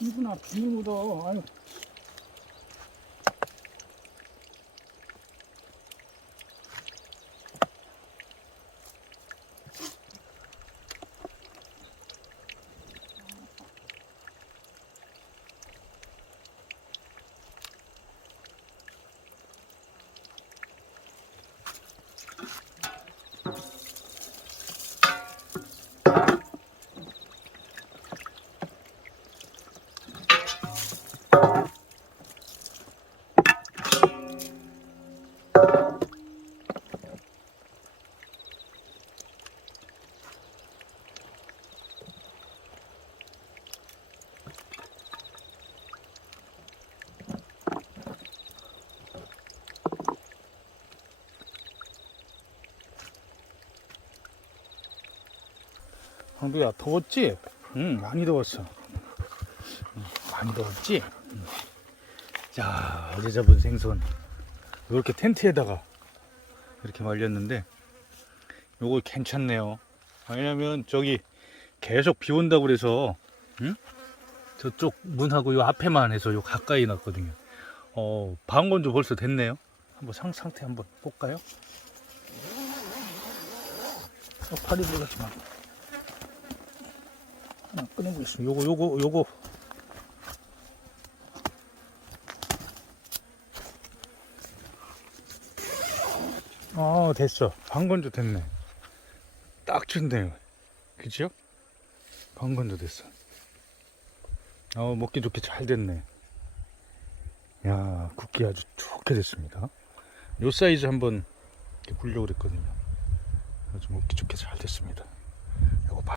이구나, 비닐 묻어. 아유. 황두야, 더웠지? 응, 많이 더웠어. 많이 더웠지? 자, 어제 잡은 생선 이렇게 텐트에다가 이렇게 말렸는데 요거 괜찮네요. 왜냐면 저기 계속 비 온다고 그래서 응? 저쪽 문하고 요 앞에만 해서 요 가까이 놨거든요. 방건조 벌써 됐네요. 한번 상태 한번 볼까요? 팔이 들어가지 마. 하나 꺼내보겠습니다. 요거 됐어. 방건조 됐네. 딱 좋네요. 그죠? 방건조 됐어. 먹기 좋게 잘 됐네. 야, 굽기 아주 좋게 됐습니다. 요 사이즈 한번 이렇게 굴려고 그랬거든요. 아주 먹기 좋게 잘 됐습니다. 요거 봐.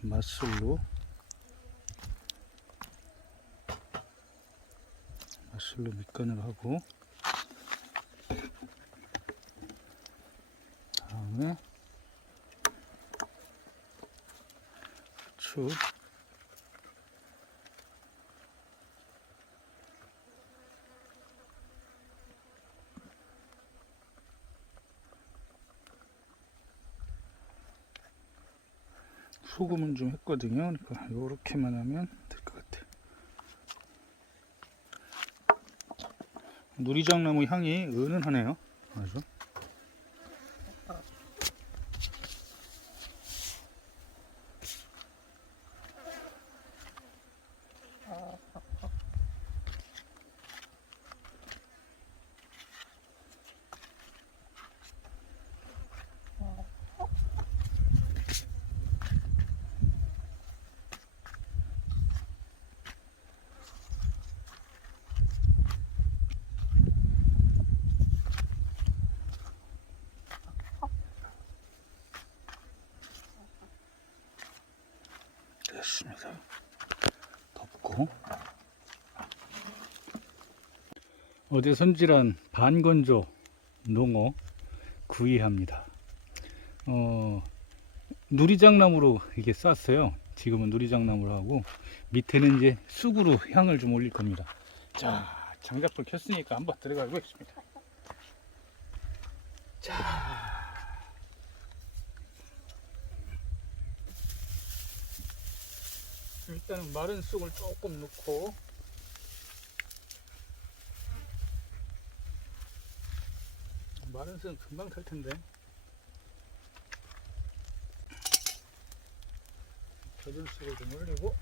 맛술로 밑간을 하고, 다음에 후추, 소금은 좀 했거든요. 그러니까 요렇게만 하면 될 것 같아요. 누리장나무 향이 은은하네요. 아주. 됐습니다. 덮고 어제 손질한 반건조 농어 구이합니다. 누리장나무로 이게 쌌어요. 지금은 누리장나무로 하고 밑에는 이제 쑥으로 향을 좀 올릴 겁니다. 자, 장작불 켰으니까 한번 들어가 보겠습니다. 자, 일단은 마른 쑥을 조금 넣고, 마른 쑥은 금방 탈 텐데. 젖은 쑥을 좀 올리고,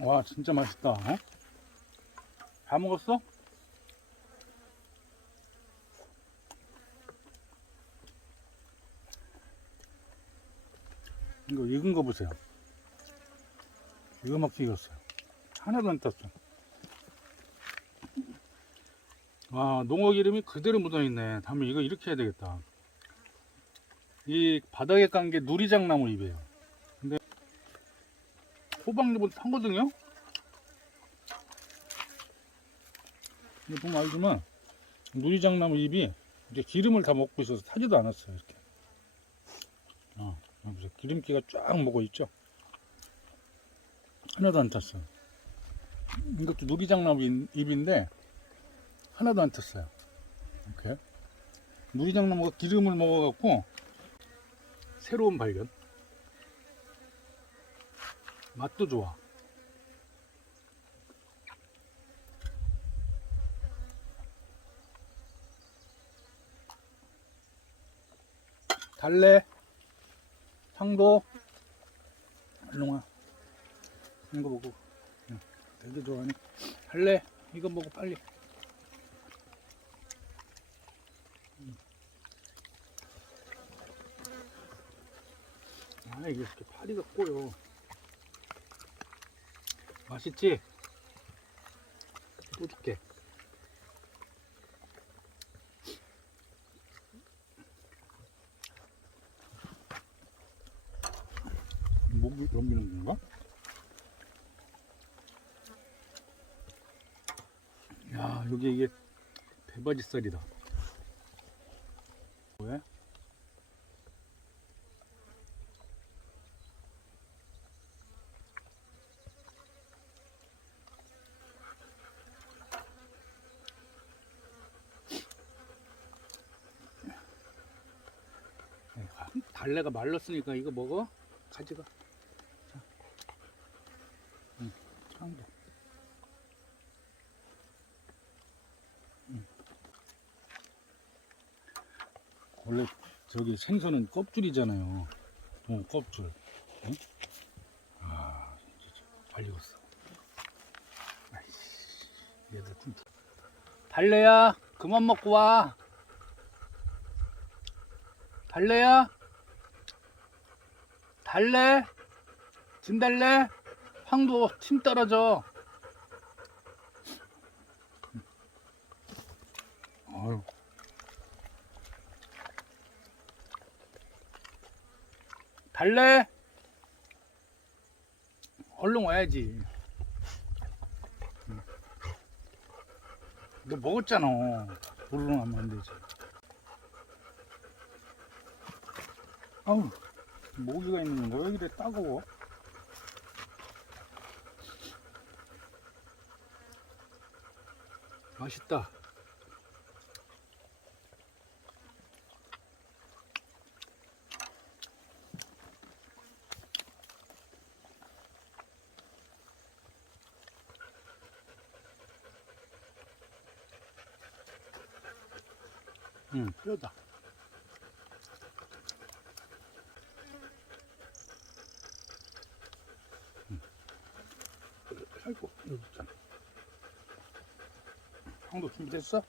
와, 진짜 맛있다. 어? 다 먹었어? 이거 익은 거 보세요. 이거 막히게 익었어요. 하나도 안 탔어. 와, 농어 기름이 그대로 묻어있네. 다음에 이거 이렇게 해야 되겠다. 이 바닥에 깐 게 누리장나무 잎이에요. 근데 호박잎은 타거든요? 이거 보면 알지만 누리장나무 잎이 이제 기름을 다 먹고 있어서 타지도 않았어요. 이렇게. 보세요. 기름기가 쫙 먹어있죠? 하나도 안 탔어. 이것도 누리장나무 잎인데 하나도 안 탔어요. 이렇게. 누리장나무가 기름을 먹어갖고 새로운 발견. 맛도 좋아. 달래, 황도, 얼렁아. 이거 먹고. 되게 좋아하네. 달래, 이거 먹고 빨리. 아, 이게 이렇게 파리가 꼬여. 맛있지? 또 줄게. 목이 넘기는 건가? 야, 여기 이게 대바지살이다. 왜? 달래가 말랐으니까 이거 먹어? 가져가. 자. 창도. 원래 저기 생선은 껍줄이잖아요. 껍줄. 응? 아, 진짜 잘 익었어. 아이씨, 얘들 좀. 달래야, 그만 먹고 와. 달래야, 달래, 진달래, 황도 침 떨어져. 아유. 달래, 얼른 와야지. 너 먹었잖아. 부르릉 하면 안 되지. 아우, 모기가 있는 건가? 왜 이래 따가워? 맛있다. 뼈다. 아이고, 여기 있잖아. 황도 준비됐어?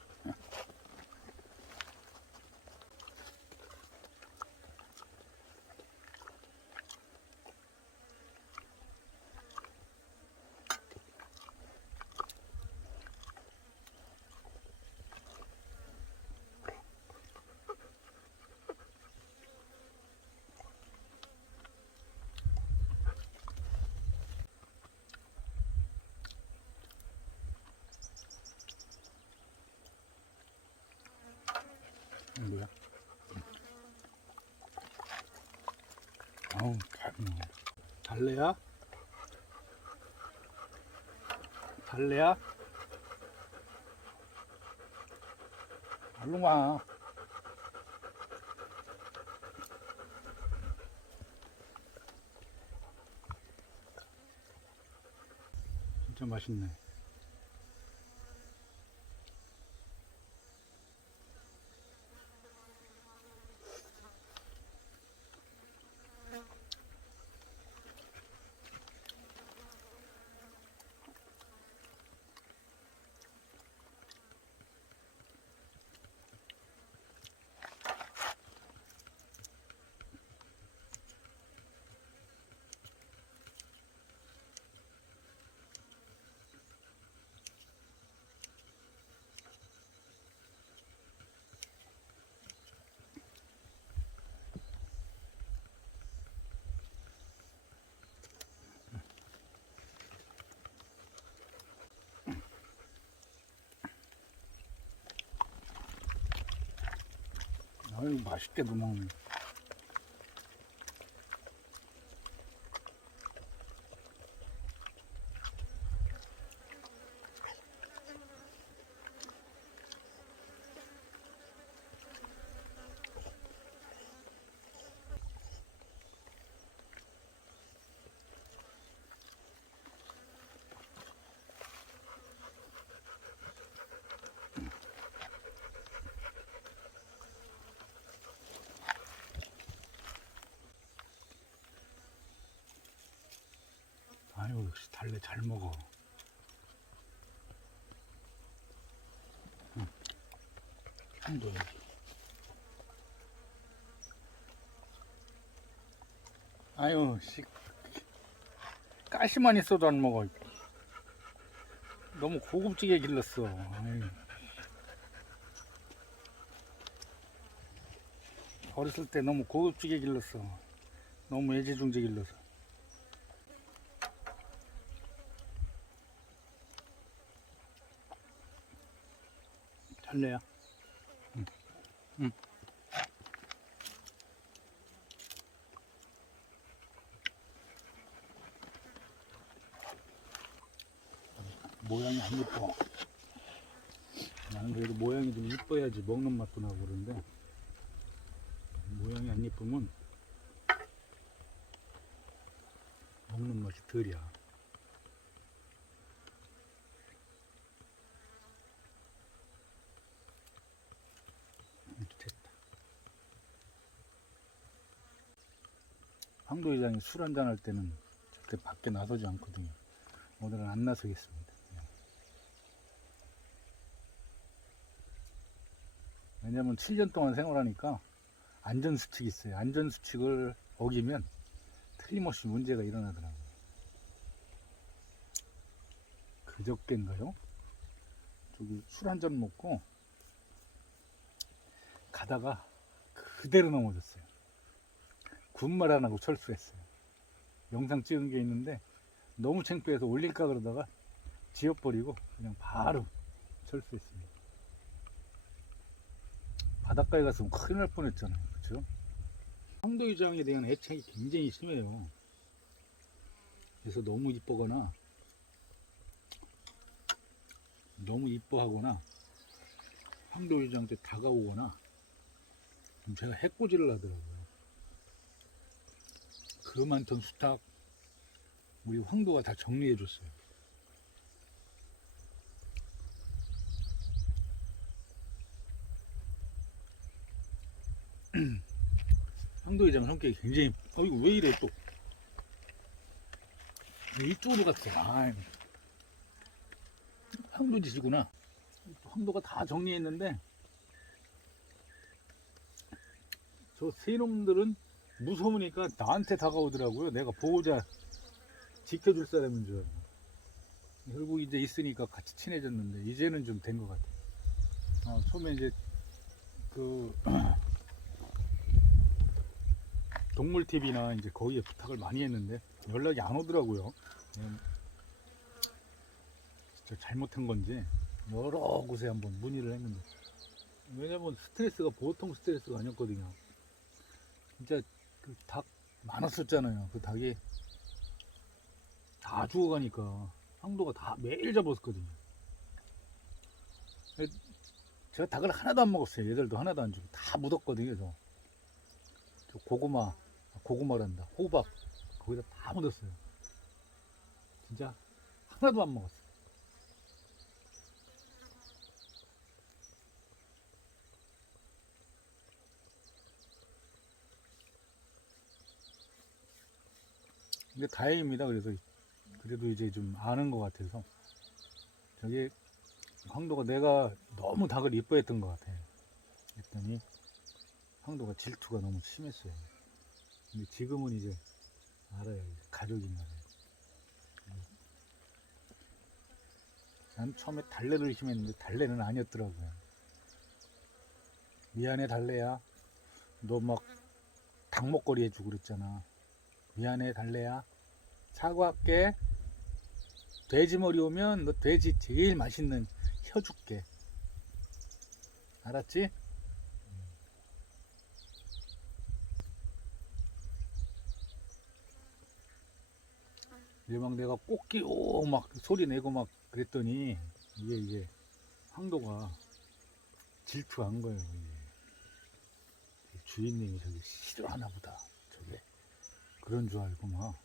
뭐야? 아우, 달래야? 달래야? 얼른 와. 진짜 맛있네. 아유, 맛있게도 먹네. 아유, 역시 달래 잘 먹어. 응. 향도 여기. 아유, 가시만 있어도 안 먹어. 너무 고급지게 길렀어. 아유. 어렸을 때 너무 고급지게 길렀어. 너무 애지중지 길러서. 달래야. 응. 응. 모양이 안 예뻐. 나는 그래도 모양이 좀 이뻐야지 먹는 맛도 나고 그러는데, 모양이 안 예쁘면 먹는 맛이 덜이야. 됐다. 황도 회장이 술 한잔 할 때는 절대 밖에 나서지 않거든요. 오늘은 안 나서겠습니다. 왜냐면 7년 동안 생활하니까 안전수칙이 있어요. 안전수칙을 어기면 틀림없이 문제가 일어나더라고요. 그저께인가요? 저기 술 한잔 먹고 가다가 그대로 넘어졌어요. 군말 안 하고 철수했어요. 영상 찍은 게 있는데 너무 창피해서 올릴까 그러다가 지워버리고 그냥 바로 철수했습니다. 바닷가에 갔으면 큰일 날 뻔했잖아요. 그렇죠? 황도의장에 대한 애착이 굉장히 심해요. 그래서 너무 이쁘거나 너무 이뻐하거나 황도의장한테 다가오거나 제가 해코지를 하더라고요. 그 많던 수탉 우리 황도가 다 정리해 줬어요. 황도의장 성격이 굉장히 이거 왜 이래 또 이쪽으로 갔어. 황도짓이구나. 황도가 다 정리했는데 저 새놈들은 무서우니까 나한테 다가오더라고요. 내가 보호자 지켜줄 사람인 줄 알고. 결국 이제 있으니까 같이 친해졌는데 이제는 좀 된 것 같아요. 처음에 이제 그 동물TV나 이제 거기에 부탁을 많이 했는데 연락이 안 오더라고요. 진짜 잘못한 건지 여러 곳에 한번 문의를 했는데, 왜냐면 스트레스가 보통 스트레스가 아니었거든요. 진짜 그 닭 많았었잖아요. 그 닭이 다 죽어가니까 황도가 다 매일 잡았거든요. 제가 닭을 하나도 안 먹었어요. 얘들도 하나도 안 주고 다 묻었거든요. 저 고구마란다, 호박 거기다 다 묻었어요. 진짜 하나도 안 먹었어요. 근데 다행입니다. 그래도 이제 좀 아는 것 같아서. 저게 황도가 내가 너무 닭을 이뻐했던 것 같아요. 그랬더니 황도가 질투가 너무 심했어요. 근데 지금은 이제 알아요. 이제 가족인 거예요. 난 처음에 달래를 의심했는데 달래는 아니었더라고요. 미안해 달래야, 너 막 닭목걸이 해주고 그랬잖아. 미안해 달래야, 사과할게. 돼지머리 오면 너 돼지 제일 맛있는 혀 줄게. 알았지? 이제 막 내가 꽃기오 막 소리 내고 막 그랬더니 이게 황도가 질투한 거예요. 이게. 주인님이 저기 싫어하나 보다. 저게 그런 줄 알고 막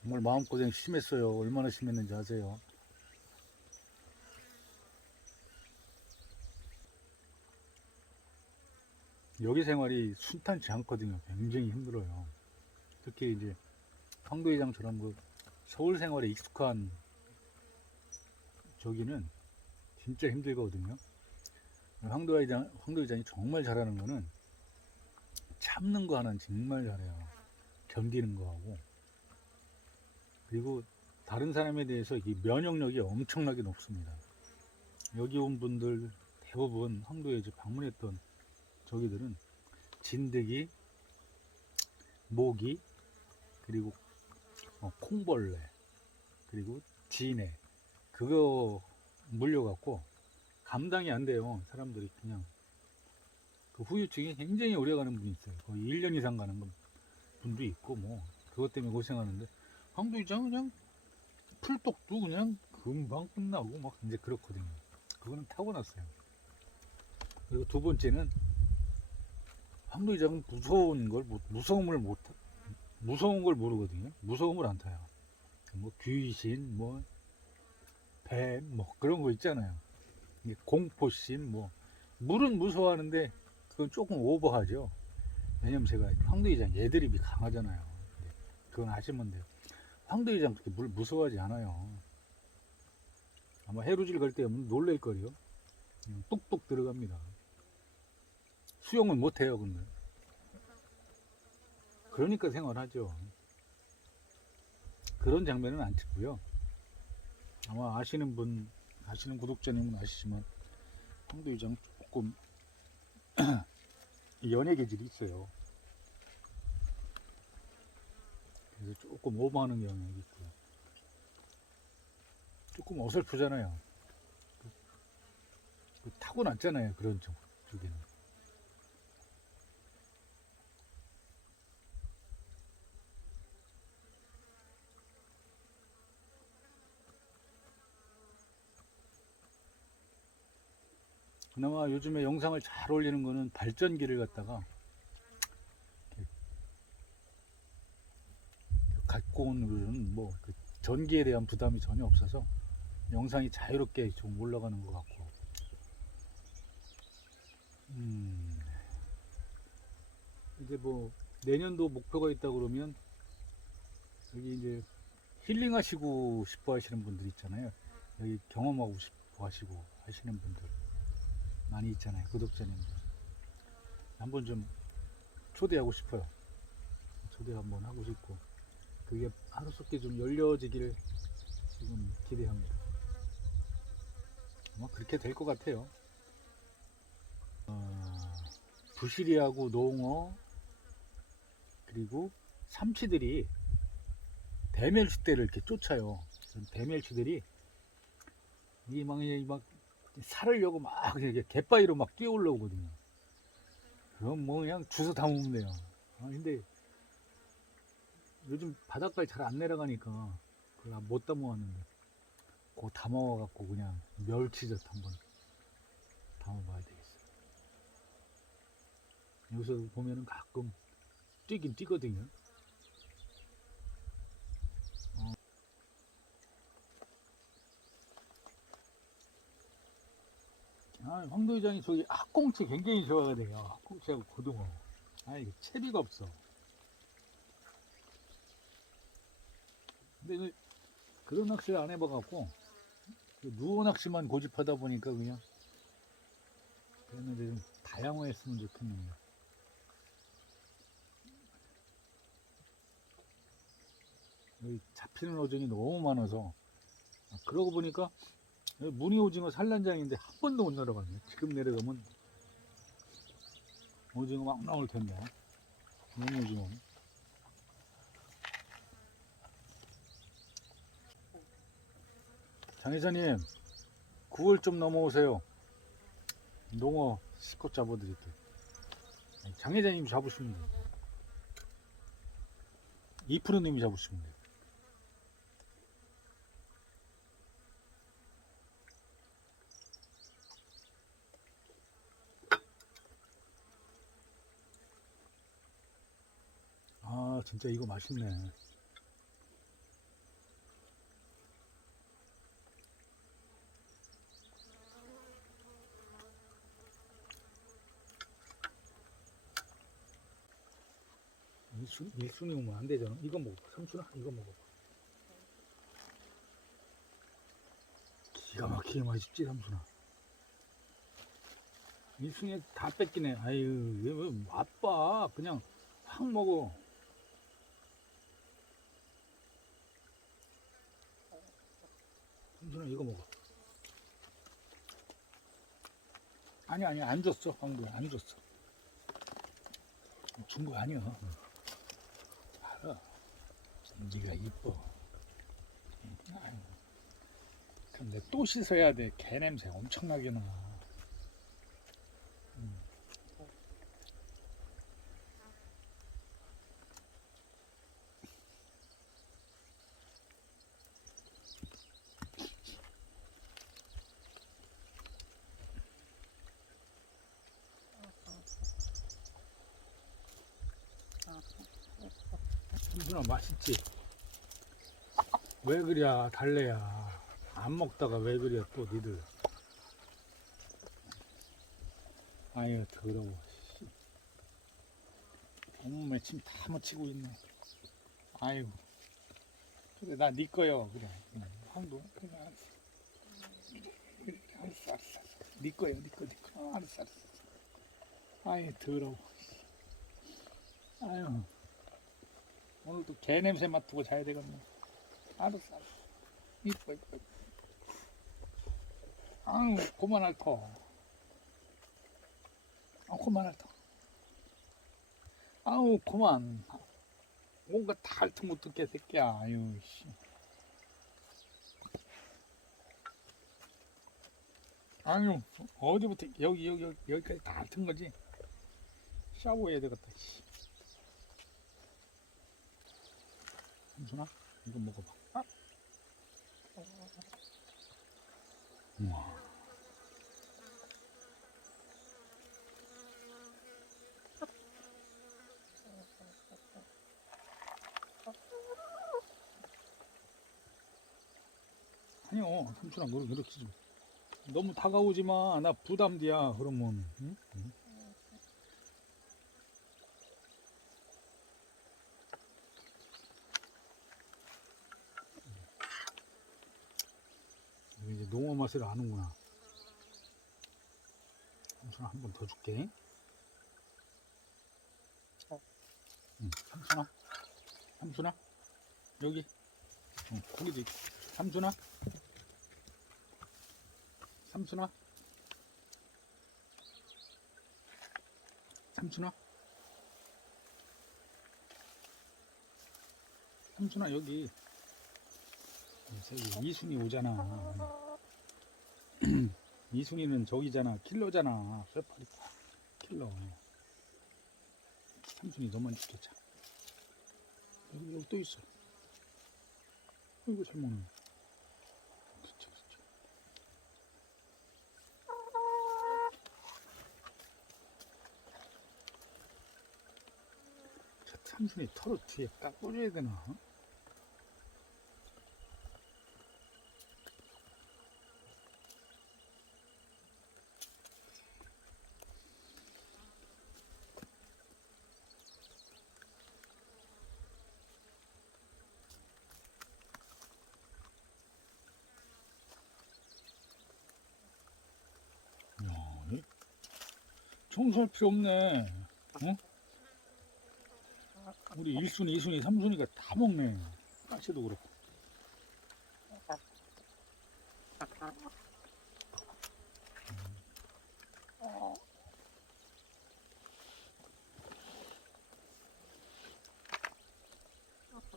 정말 마음고생 심했어요. 얼마나 심했는지 아세요? 여기 생활이 순탄치 않거든요. 굉장히 힘들어요. 특히 이제 황도회장처럼 그 서울 생활에 익숙한 저기는 진짜 힘들거든요. 황도회장이 정말 잘하는 거는 참는 거 하나는 정말 잘해요. 견디는 거 하고. 그리고 다른 사람에 대해서 이 면역력이 엄청나게 높습니다. 여기 온 분들 대부분 황도에 방문했던 저기들은 진드기, 모기, 그리고 콩벌레, 그리고 진해 그거 물려갖고 감당이 안 돼요. 사람들이 그냥 그 후유증이 굉장히 오래가는 분이 있어요. 거의 1년 이상 가는 분도 있고 뭐 그것 때문에 고생하는데 황도이장 그냥 풀독도 그냥 금방 끝나고 막 이제 그렇거든요. 그거는 타고났어요. 그리고 두 번째는 황도이장은 무서운 걸 모르거든요. 무서움을 안 타요. 뭐 귀신, 뭐 뱀, 뭐 그런 거 있잖아요. 공포심, 뭐 물은 무서워하는데 그건 조금 오버하죠. 왜냐면 제가 황도이장 애드립이 강하잖아요. 그건 아시면 돼요. 황도이장 그렇게 물 무서워하지 않아요. 아마 해루질 갈 때 놀랄걸요. 뚝뚝 들어갑니다. 수영은 못해요, 근데. 그러니까 생활하죠. 그런 장면은 안 찍고요. 아마 아시는 구독자님은 아시지만 황도이장 조금 연예 계질이 있어요. 그래서 조금 오버하는 경향이 있고요. 조금 어설프잖아요. 타고났잖아요. 그런 쪽에는. 그나마 요즘에 영상을 잘 올리는 거는 발전기를 갖다가 갖고 온 이유는 그 전기에 대한 부담이 전혀 없어서 영상이 자유롭게 좀 올라가는 것 같고. 이제 뭐 내년도 목표가 있다 그러면 여기 이제 힐링하시고 싶어 하시는 분들 있잖아요. 여기 경험하고 싶어 하시고 하시는 분들 많이 있잖아요. 구독자님들. 한번 좀 초대하고 싶어요. 초대 한번 하고 싶고 그게 하루속히 좀 열려지길 지금 기대합니다. 아마 그렇게 될 것 같아요. 부시리하고 농어 그리고 삼치들이 대멸치대를 이렇게 쫓아요. 대멸치들이 막 살으려고 막 갯바위로 막 뛰어 올라오거든요. 그럼 뭐 그냥 주워 담으면 돼요. 근데 요즘 바닷가에 잘 안 내려가니까 그걸 못 담아왔는데 그거 담아와갖고 그냥 멸치젓 한번 담아봐야 되겠어요. 여기서 보면은 가끔 뛰긴 뛰거든요. 황도회장이 저기 학꽁치 굉장히 좋아하네요. 학꽁치하고 고등어. 이거 채비가 없어. 근데 그런 낚시를 안 해봐갖고 누워 낚시만 고집하다 보니까 그냥 그랬는데 좀 다양화했으면 좋겠네요. 여기 잡히는 어종이 너무 많아서 그러고 보니까 무늬 오징어 산란장인데 한 번도 못 내려가네. 지금 내려가면 오징어 막 나올 텐데. 무늬 오징어. 장 회사님 9월 좀 넘어오세요. 농어 실컷 잡아드릴게요. 장 회장님 잡으시면 돼요. 2%님이 잡으시면 돼요. 아 진짜 이거 맛있네. 일순이 오면 안 되잖아. 이거 먹어. 삼촌아 이거 먹어. 기가 막히게 맛있지 삼촌아. 일순이 다 뺏기네. 아유 왜 맛봐. 그냥 확 먹어. 삼촌아 이거 먹어. 아니 안 줬어. 황구야 안 줬어. 준 거 아니야. 알아. 네가 이뻐. 아유. 근데 또 씻어야 돼. 개 냄새 엄청나게 나. 삼촌아 맛있지? 왜 그래 달래야. 안 먹다가 왜 그래 또 니들. 아유 더러워. 온몸에 침 다 묻히고 있네. 아이고. 그래 나 네 거요. 그래. 황도. 그래 알았어. 그래, 알았어. 네 거요 네 거. 알았어. 아이 더러워. 아유. 오늘도 개 냄새 맡고 자야 되겠네. 알았어. 이뻐. 아유 그만할 터. 아 그만할 터. 아우 그만. 뭔가 다 핥어 못 듣게 새끼야. 아유 씨. 아유 어디부터 여기까지 다 핥은 거지. 샤워해야 되겠다. 씨. 삼순아 이거 먹어봐. 아. 우와. 아니요 삼순아 그렇게 좀 너무 다가오지 마. 나 부담돼야 그러면. 응? 응? 이제 농어 맛을 아는구나. 삼순아 한 번 더 줄게. 응, 삼순아 여기. 응, 고기도 있고. 삼순아 삼순아 삼순아 삼순아 여기. 저기 이순이 오잖아. 이순이는 저기잖아. 킬러잖아. 쇠파리 킬러. 삼순이 너만 죽겠자. 여기 또 있어. 아이고 잘 먹네. 그쵸. 저 삼순이 털을 뒤에 깎아줘야 되나? 야, 청소할 필요 없네. 응? 우리 1순위, 2순위, 3순위가 다 먹네. 까치도 그렇고.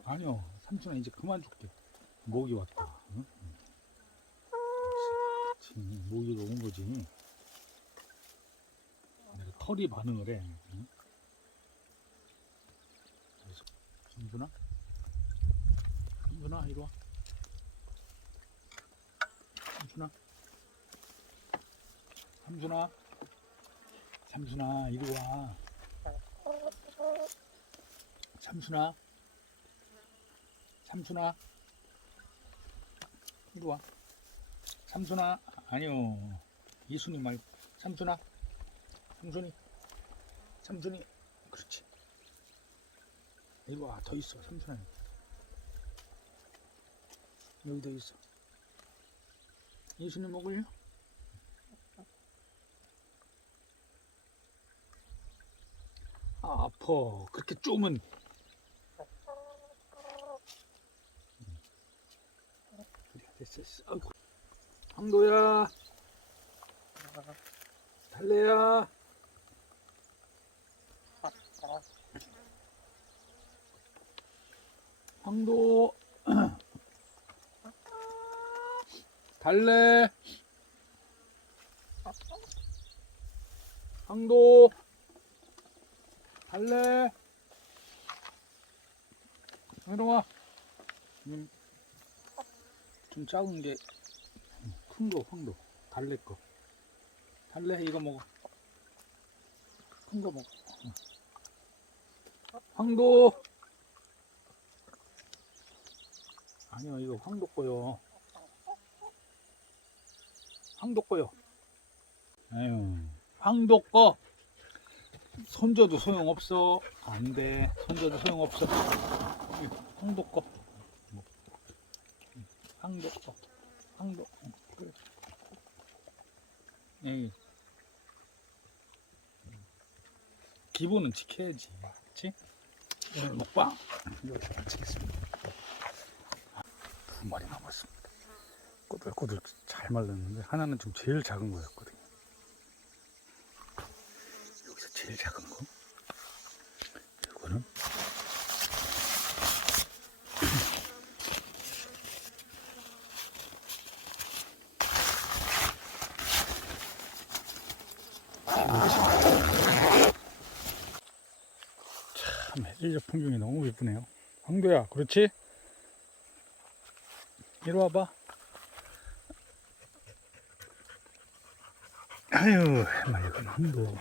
아니요, 삼촌아 이제 그만 줄게. 모기 왔다. 응? 그치, 모기가 온 거지. 털이 반응을 해. 응? 삼순아? 삼순아, 이리 와. 삼순아? 삼순아? 삼순아, 이리 와. 삼순아? 삼순아? 이리 와. 삼순아? 아니요. 이순이 말고. 삼순아? 삼순이? 삼순이? 그렇지. 이리 와. 더 있어. 삼순아. 여기 더 있어. 이순이 먹을래? 아, 아파. 그렇게 쪼면. 그래, 됐어. 아이고. 황도야. 달래야. 황도. 달래. 황도. 달래. 이리 와. 좀 작은 게 큰 거, 황도. 달래 거. 달래 이거 먹어. 큰 거 먹어. 황도. 아니요, 이거 황도 거요. 황도 거요. 아유, 황도 거. 손져도 소용없어. 안 돼. 손져도 소용없어. 황도 거. 황도 거. 황도. 그래. 에이. 기본은 지켜야지. 그치? 오늘 먹방 여기서 마치겠습니다. 두 마리 남았습니다. 꼬들꼬들 잘 말랐는데 하나는 좀 제일 작은 거였거든요. 여기서 제일 작은 거. 이거는 참 해질녘 풍경이 너무 예쁘네요. 황도야, 그렇지? 이리 와봐. 아유, 맑은 황도.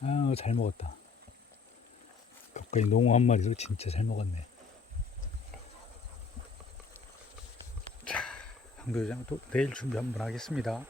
아유, 잘 먹었다. 가까이 농어 한 마리도 진짜 잘 먹었네. 자, 황도장 또 내일 준비 한번 하겠습니다.